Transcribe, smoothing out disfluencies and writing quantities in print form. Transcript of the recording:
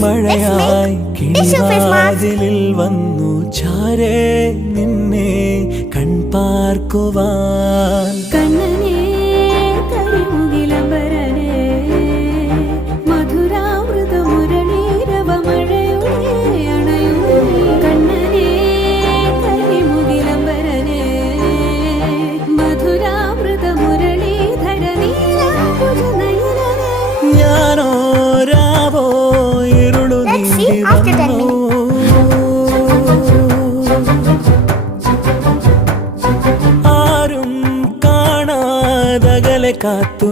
മഴയായി കിളിവാതിലിൽ വന്നു ചാരേ നിന്നെ കൺപാർക്കുവാൻ. കണ്ണനേ കരിമുകിലംബരനേ മധുരാമൃത മുരളീരവ മഴയുടെ അണയുന്നേ. കണ്ണനേ കരിമുകിലംബരനേ മധുരാമൃത മുരളീധര നീലാംബുജനയനനേ. ഞാനോ രാവോ ഇരുളു നീങ്ങി വന്നു ആരും കാണാതകലെ കാത്തു